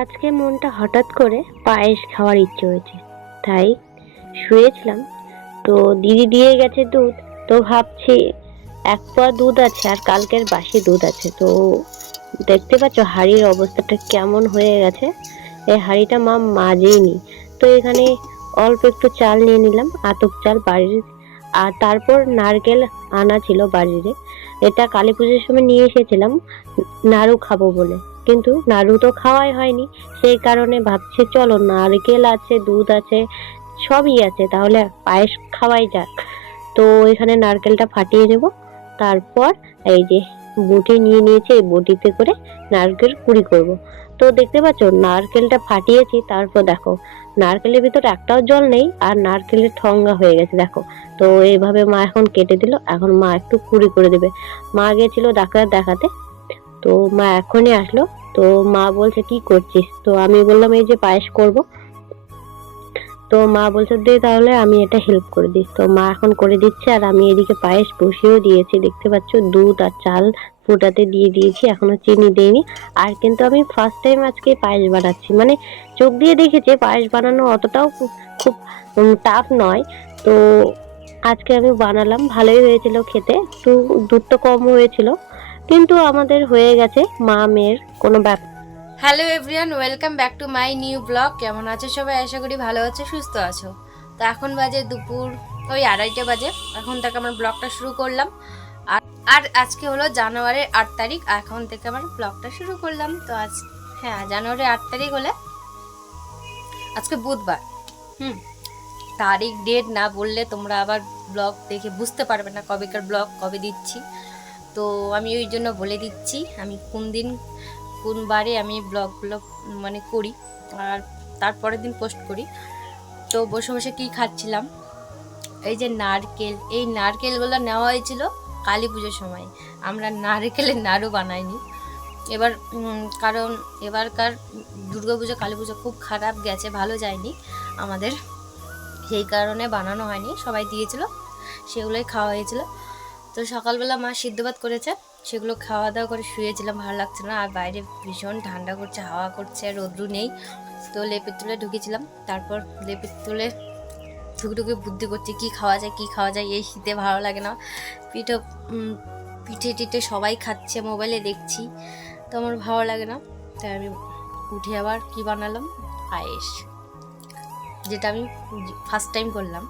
আজকে মনটা হঠাৎ করে পায়েস খাওয়ার ইচ্ছে হয়েছে। তাই শুয়েছিলাম। তো দিদি দিয়ে গেছে দুধ। তো ভাবছি এক পোয়া দুধ আছে আর কালকের বাসি দুধ আছে। তো দেখতে পাচ্ছ হাড়ির অবস্থাটা কেমন হয়ে গেছে। এই হাড়িটা মা মাজেইনি। তো এখানে অল্প একটু চাল নিয়ে নিলাম, আতপ চাল বাড়ির। আর তারপর নারকেল আনা ছিল বাড়িতে। এটা কালী পুজোর সময় নিয়ে এসেছিলাম। নাড়ু খাব বলে। কিন্তু নাড়ু তো খাওয়াই হয়নি। সেই কারণে ভাবছি, চলো নারকেল আছে, দুধ আছে, সবই আছে, তাহলে পায়েস খাওয়াই যাক। তো এখানে নারকেলটা ফাটিয়ে নেব। তারপর এই যে বটি নিয়ে নিয়েছি, এই বটিতে করে নারকেল কুড়ি করব। তো দেখতে পাচ্ছ, নারকেলটা ফাটিয়েছি, তারপর দেখো, নারকেলের ভিতরে একটাও জল নেই, আর নারকেলের ঠঙ্গা হয়ে গেছে, দেখো। তো এইভাবে মা এখন কেটে দিল, এখন মা একটু কুড়ি করে দেবে। মা গেছিল ডাক্তার দেখাতে তো মা এখনই আসলো। তো মা বলছে, কি করছিস? তো আমি বললাম, এই যে পায়েস করব। তো মা বলছে, দে তাহলে আমি এটা হেল্প করে দিই তো মা এখন করে দিচ্ছে আর আমি এদিকে পায়েস বসিয়েও দিয়েছি। দেখতে পাচ্ছ, দুধ আর চাল ফোটাতে দিয়ে দিয়েছি, এখনও চিনি দেইনি। আর কিন্তু আমি ফার্স্ট টাইম আজকে পায়েস বানাচ্ছি। মানে চোখ দিয়ে দেখেছি পায়েস বানানো অতটাও খুব টাফ নয়। তো আজকে আমি বানালাম, ভালোই হয়েছিল খেতে। একটু দুধটা কম হয়েছিল। কিন্তু আমাদের হয়ে গেছে মা মেয়ের কোনো ব্যাপার hello everyone, welcome back to my new blog. কেমন আছো সবাই? আশা করি ভালো আছো, সুস্থ আছো। তো এখন বাজে দুপুর, ওই আড়াইটে বাজে। এখন থেকে আমার ব্লগটা শুরু করলাম। আর আর আজকে হলো জানুয়ারির আট তারিখ, এখন থেকে আমার ব্লগটা শুরু করলাম। তো আজ হ্যাঁ জানুয়ারির আট তারিখ হলে আজকে বুধবার। হুম, তারিখ, ডেট না বললে তোমরা আবার ব্লগ দেখে বুঝতে পারবে না কবেকার ব্লগ, কবে দিচ্ছি। তো আমি ওই জন্য বলে দিচ্ছি, আমি কোন দিন কোন বারে আমি ব্লগ ব্লগ মানে করি আর তারপরের দিন পোস্ট করি। তো বসে বসে কী খাচ্ছিলাম? এই যে নারকেল, এই নারকেলগুলো নেওয়া হয়েছিল কালী পুজোর সময়। আমরা নারকেলের নাড়ু বানাইনি। এবার কারণ এবারকার দুর্গা পুজো, কালী পুজো খুব খারাপ গেছে, ভালো যায়নি আমাদের। সেই কারণে বানানো হয়নি, সবাই দিয়েছিল, সেগুলোই খাওয়া হয়েছিল। তো সকালবেলা মা সিদ্ধ ভাত করেছে, সেগুলো খাওয়া দাওয়া করে শুয়েছিলাম, ভালো লাগছে না। আর বাইরে ভীষণ ঠান্ডা করছে, হাওয়া করছে, রোদ্রু নেই। তো লেপের তুলে ঢুকেছিলাম, তারপর লেপের তুলে ঢুকে বুদ্ধি করছি, কী খাওয়া যায়, কী খাওয়া যায়, এই শীতে ভালো লাগে না। পিঠে পিঠে টিঠে সবাই খাচ্ছে, মোবাইলে দেখছি, তো আমার ভালো লাগে না। তাই আমি উঠে আবার কি বানালাম, পায়েস, যেটা আমি ফার্স্ট টাইম করলাম।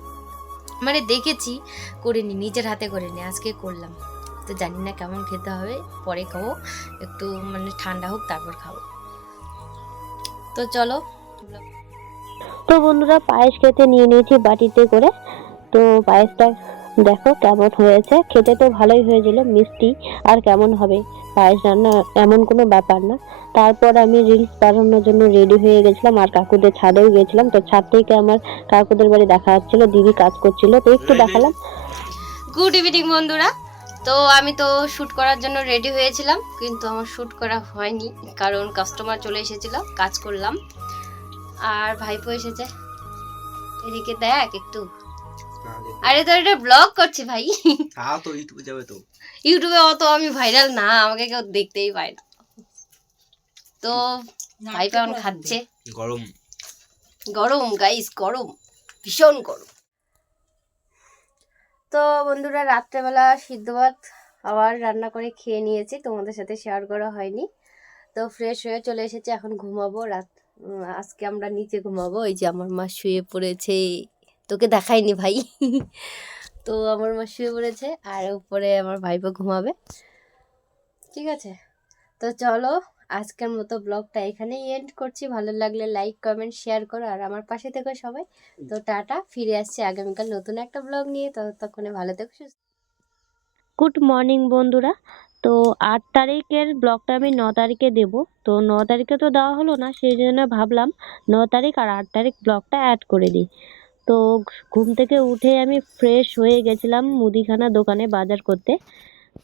মানে দেখেছি, করিনি, নিজের হাতে করিনি, আজকে করলাম। তো জানি না কেমন খেতে হবে, পরে খাব, একটু মানে ঠান্ডা হোক, তারপর খাব। তো চলো। তো বন্ধুরা, পায়েস খেতে নিয়ে নিয়েছি বাটিতে করে। তো পায়েসটা দেখো কেমন হয়েছে, খেতে তো ভালোই হয়েছিল, মিষ্টি, আর কেমন হবে? পায়েস রান্না এমন কোনো ব্যাপার না। তারপর আমি রিলস বানানোর জন্য রেডি হয়ে গেছিলাম, আর কাকুদের ছাদেও গেছিলাম। তো ছাদ থেকে আমার কাকুদের বাড়ি দেখা যাচ্ছিল দিদি কাজ করছিল। তো একটু দেখালাম। গুড ইভিনিং বন্ধুরা। তো আমি তো শ্যুট করার জন্য রেডি হয়েছিলাম, কিন্তু আমার শ্যুট করা হয়নি, কারণ কাস্টমার চলে এসেছিল, কাজ করলাম। আর ভাইপো এসেছে। এদিকে দেখ একটু। আরে তো এটা ব্লগ করছি ভাই। তাও তো ইউটিউবে যাবে তো। ইউটিউবে অত আমি ভাইরাল না আমাকে কেউ দেখতেই পায় না। তো ভাইপো এখন খাচ্ছে? গরম। গরম। গাইস গরম। ভীষণ গরম। তো বন্ধুরা রাত্রেবেলা সিদ্ধ ভাত আবার রান্না করে খেয়ে নিয়েছি তোমাদের সাথে শেয়ার করা হয়নি। তো ফ্রেশ হয়ে চলে এসেছি এখন ঘুমাবো। রাত আজকে আমরা নিচে ঘুমাবো এই যে আমার মা শুয়ে পড়েছে। তোকে দেখাইনি ভাই। তো আমার মা শুয়ে পড়েছে আর উপরে আমার ভাইপো ঘুমাবে। ঠিক আছে? তো চলো, আজকের মতো ব্লগটা এখানেই এন্ড করছি। ভালো লাগলে লাইক কমেন্ট শেয়ার করো, আর আমার পাশে থেকো সবাই। তো টাটা, ফিরে আসছি আগামীকাল নতুন একটা ব্লগ নিয়ে। ততক্ষণে ভালো থেকো গুড মর্নিং বন্ধুরা। তো আট তারিখের ব্লগটা আমি ন তারিখে দেব। তো ন তারিখে তো দেওয়া হলো না, সেই জন্য ভাবলাম ন তারিখ আর আট তারিখ ব্লগটা অ্যাড করে দিই। তো ঘুম থেকে উঠে আমি ফ্রেশ হয়ে গেছিলাম মুদিখানা দোকানে বাজার করতে।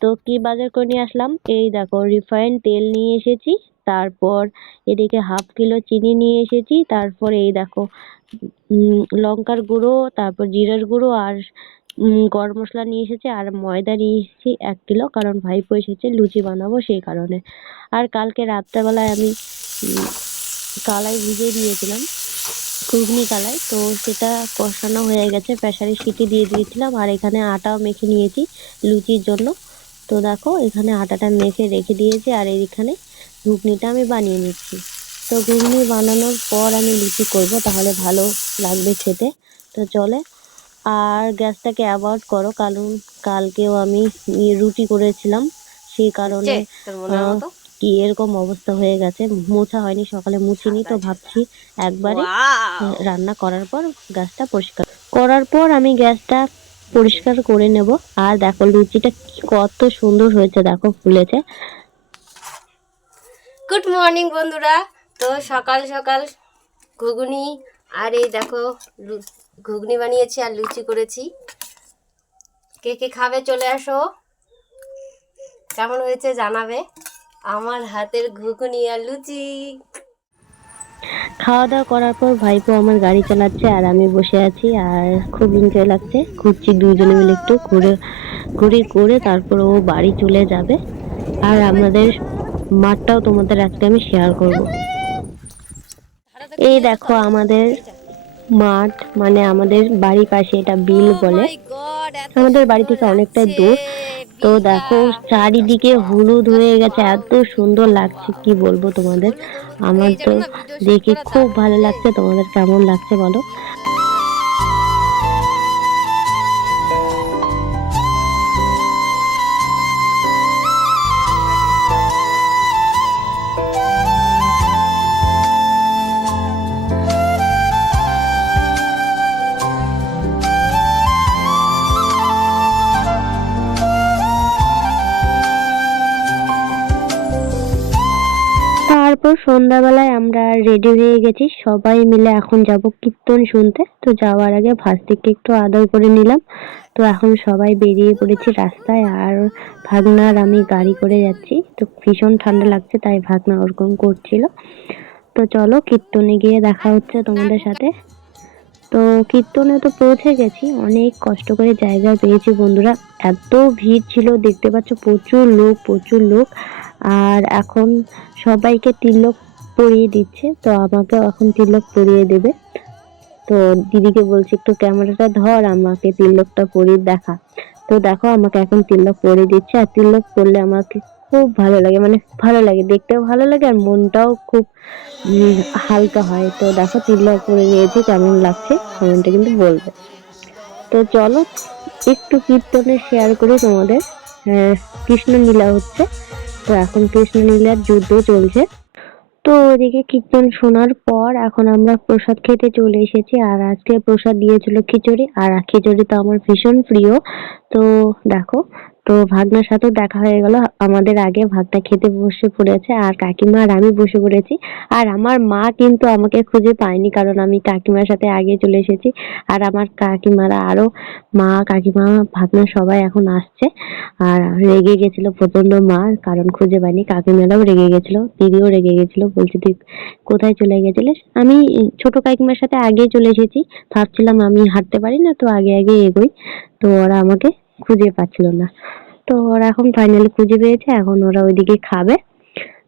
তো কি বাজার করে নিয়ে আসলাম? এই দেখো রিফাইন্ড তেল নিয়ে এসেছি, তারপর এদিকে হাফ কিলো চিনি নিয়ে এসেছি, তারপর এই দেখো লঙ্কার গুঁড়ো, তারপর জিরার গুঁড়ো আর গরম মশলা নিয়ে এসেছি আর ময়দা নিয়ে এসেছি এক কিলো কারণ ভাইপো এসেছে, লুচি বানাবো সেই কারণে। আর কালকে রাত্রেবেলায় আমি কালাই ভিজিয়ে দিয়েছিলাম। ঘুগনি কালাই। তো সেটা কষানো হয়ে গেছে প্রেসারে সিটি দিয়ে দিয়েছিলাম আর এখানে আটাও মেখে নিয়েছি লুচির জন্য। তো দেখো এখানে আটাটা মেখে রেখে দিয়েছি আর এখানে ঘুগনিটা আমি বানিয়ে নিচ্ছি। তো ঘুগনি বানানোর পর আমি লুচি করব তাহলে ভালো লাগবে খেতে। তো চলে আর গ্যাসটাকে অ্যাভয়েড করো কারণ কালকেও আমি রুটি করেছিলাম সেই কারণে কি এরকম অবস্থা হয়ে গেছে? মোছা হয়নি সকালে মুছিনি তো ভাবছি একবারে রান্না করার পর গ্যাসটা পরিষ্কার করার পর আমি গ্যাসটা পরিষ্কার করে নেব। আর দেখো লুচিটা কত সুন্দর হয়েছে দেখো ফুলেছে। গুড মর্নিং বন্ধুরা। তো সকাল সকাল ঘুগনি আর এই দেখো ঘুগনি বানিয়েছি আর লুচি করেছি। কে কে খাবে চলে আসো। কেমন হয়েছে জানাবে। আমার হাতের ঘুগনি আর লুচি। খাওয়া দাওয়া করার পর ভাইপো আমার গাড়ি চালাচ্ছে আর আমি বসে আছি আর খুব এনজয় লাগছে। ঘুরছি দুজনে মিলে একটু ঘুরে ঘুরে করে তারপর ও বাড়ি চলে যাবে। আর আমাদের মাঠটাও তোমাদের আজকে আমি শেয়ার করব। এই দেখো আমাদের মাঠ মানে আমাদের বাড়ির পাশে এটা বিল বলে। আমাদের বাড়ি থেকে অনেকটাই দূর। তো দেখো চারিদিকে হলুদ হয়ে গেছে এত সুন্দর লাগছে কি বলব তোমাদের? আমার তো দেখে খুব ভালো লাগছে তোমাদের কেমন লাগছে বলো? সন্ধ্যাবেলায় আমরা রেডি হয়ে গেছি। সবাই মিলে এখন যাব কীর্তন শুনতে। তো যাওয়ার আগে ভাস্তিককে একটু আদর করে নিলাম। তো এখন সবাই বেরিয়ে পড়েছি রাস্তায় আর ভাগনা আর আমি গাড়ি করে যাচ্ছি। তো ভীষণ ঠান্ডা লাগছে, তাই ভাগনা ওরকম করছিল। তো চলো কীর্তনে গিয়ে দেখা হচ্ছে তোমাদের সাথে। তো কীর্তনে তো পৌঁছে গেছি। অনেক কষ্ট করে জায়গা পেয়েছি বন্ধুরা। এত ভিড় ছিল, দেখতে পাচ্ছ প্রচুর লোক প্রচুর লোক। আর এখন সবাইকে তিলক পরিয়ে দিচ্ছে তো আমাকেও এখন তিলক পরিয়ে দেবে। তো দিদিকে বলছি একটু ক্যামেরাটা ধর আমাকে তিলকটা পরিয়ে দেখা। তো দেখো আমাকে এখন তিলক পরিয়ে দিচ্ছে আর তিলক পরলে আমাকে খুব ভালো লাগে মানে ভালো লাগে দেখতেও ভালো লাগে আর মনটাও খুব হালকা হয়। তো দেখো তিলক পরে নিয়েছি কেমন লাগছে কমেন্টে কিন্তু বলবে। তো চলো একটু কীর্তনে শেয়ার করি তোমাদের আহ, কৃষ্ণ লীলা হচ্ছে। তো এখন কৃষ্ণ লীলার যুদ্ধ চলছে। তো ওদিকে কীর্তন শোনার পর এখন আমরা প্রসাদ খেতে চলে এসেছি। আর আজকে প্রসাদ দিয়েছিল খিচুড়ি। আর খিচুড়ি তো আমার ভীষণ প্রিয়। তো দেখো তো ভাগনার সাথেও দেখা হয়ে গেল। আমাদের আগে ভাগনা খেতে বসে পড়েছে আর কাকিমা আর আমি বসে পড়েছি। আর আমার মা কিন্তু আমাকে খুঁজে পায়নি কারণ আমি কাকিমার সাথে আগে চলে এসেছি। আর আমার কাকিমারা আরও মা, কাকিমা, ভাগনা সবাই এখন আসছে। আর রেগে গেছিল প্রচণ্ড মা, কারণ খুঁজে পাইনি কাকিমারাও রেগে গেছিল, দিদিও রেগে গেছিল, বলছে, তুই কোথায় চলে গেছিলিস? আমি ছোট কাকিমার সাথে আগে চলে এসেছি। ভাবছিলাম আমি হাঁটতে পারি না, তো আগে আগে এগোই। তো ওরা আমাকে খুঁজে পাচ্ছিল না। তো ওরা এখন ফাইনালি খুঁজে পেয়েছে, এখন ওরা ওইদিকে খাবে।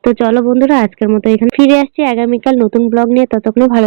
তো চলো বন্ধুরা, আজকের মতো এখানে ফিরে আসছি। আগামীকাল নতুন ব্লগ নিয়ে, ততক্ষণ ভালো